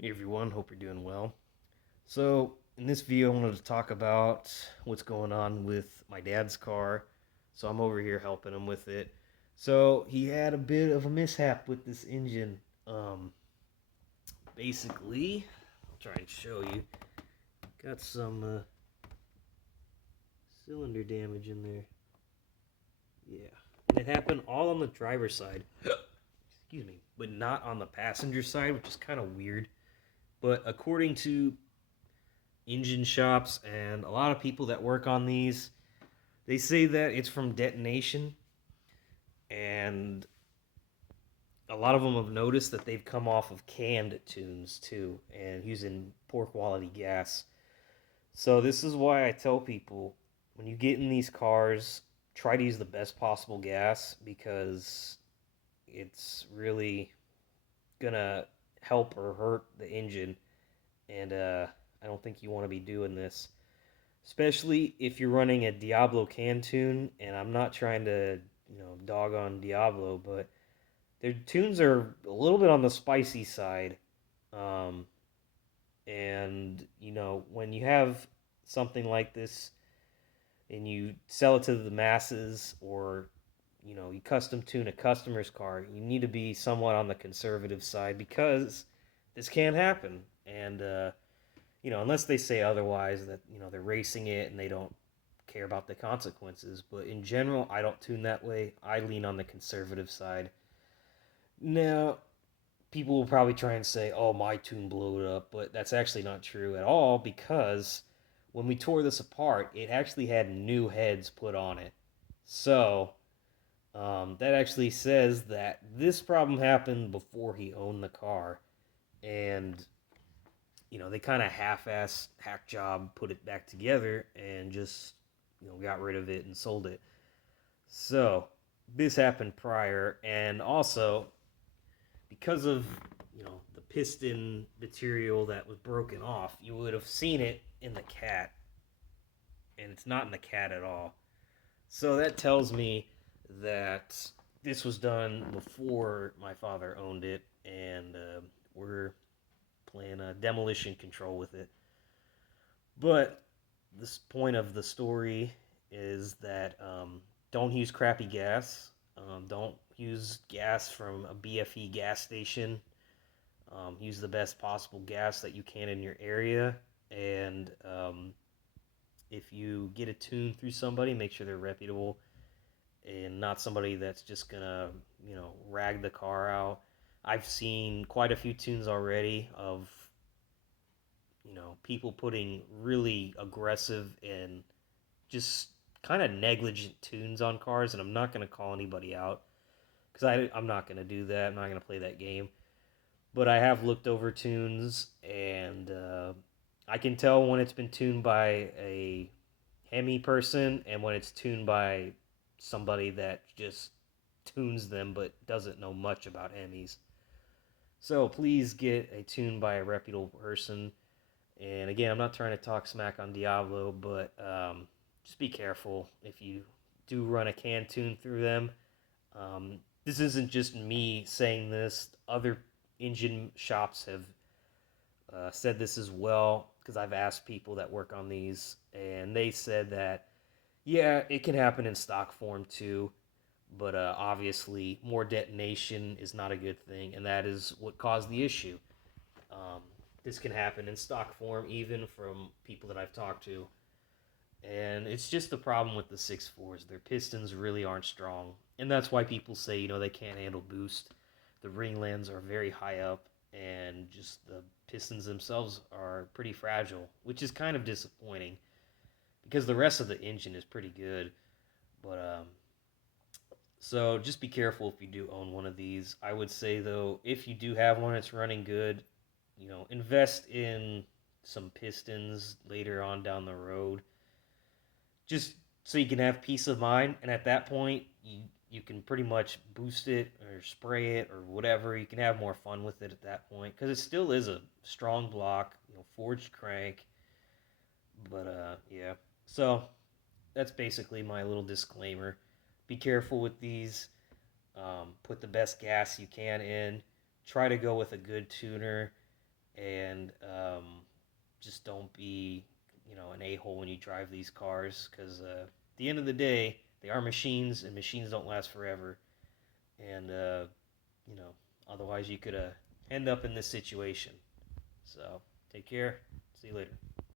Hey everyone, hope you're doing well. So, in this video, I wanted to talk about what's going on with my dad's car. So, I'm over here helping him with it. So, he had a bit of a mishap with this engine. Basically, I'll try and show you. Got some cylinder damage in there. Yeah. And it happened all on the driver's side. Excuse me. But not on the passenger side, which is kind of weird. But according to engine shops and a lot of people that work on these, they say that it's from detonation, and a lot of them have noticed that they've come off of canned tunes too, and using poor quality gas. So this is why I tell people when you get in these cars, try to use the best possible gas because it's really gonna help or hurt the engine, and I don't think you want to be doing this, especially if you're running a Diablo can tune. And I'm not trying to, dog on Diablo, but their tunes are a little bit on the spicy side. Um, and when you have something like this and you sell it to the masses, or you custom tune a customer's car, you need to be somewhat on the conservative side because this can happen. And unless they say otherwise, that they're racing it and they don't care about the consequences. But in general, I don't tune that way. I lean on the conservative side. Now, people will probably try and say, "Oh, my tune blew it up," but that's actually not true at all because when we tore this apart, it actually had new heads put on it. So that actually says that this problem happened before he owned the car, and they kind of half-ass hack job put it back together and just got rid of it and sold it. So this happened prior, and also because of the piston material that was broken off, you would have seen it in the cat, and it's not in the cat at all. So that tells me that this was done before my father owned it, and we're playing demolition control with it. But this point of the story is that don't use crappy gas. Don't use gas from a BFE gas station. Use the best possible gas that you can in your area. And if you get a tune through somebody, make sure they're reputable and not somebody that's just gonna, rag the car out. I've seen quite a few tunes already of people putting really aggressive and just kind of negligent tunes on cars, and I'm not going to call anybody out because I'm not going to do that. I'm not going to play that game. But I have looked over tunes, and I can tell when it's been tuned by a Hemi person and when it's tuned by somebody that just tunes them but doesn't know much about Hemis. So please get a tune by a reputable person. And again, I'm not trying to talk smack on Diablo, but just be careful if you do run a can tune through them. This isn't just me saying this. Other engine shops have said this as well because I've asked people that work on these, and they said that, yeah, it can happen in stock form too, but obviously more detonation is not a good thing, and that is what caused the issue. Um, this can happen in stock form, even from people that I've talked to. And it's just the problem with the 6.4s. Their pistons really aren't strong. And that's why people say, they can't handle boost. The ringlands are very high up, and just the pistons themselves are pretty fragile, which is kind of disappointing because the rest of the engine is pretty good. But so just be careful if you do own one of these. I would say though, if you do have one that's running good, invest in some pistons later on down the road, just so you can have peace of mind. And at that point, you can pretty much boost it or spray it or whatever. You can have more fun with it at that point because it still is a strong block, forged crank. But yeah. So that's basically my little disclaimer. Be careful with these. Put the best gas you can in. Try to go with a good tuner, and just don't be, an a-hole when you drive these cars, because at the end of the day, they are machines, and machines don't last forever. And you know, otherwise you could end up in this situation. So take care. See you later.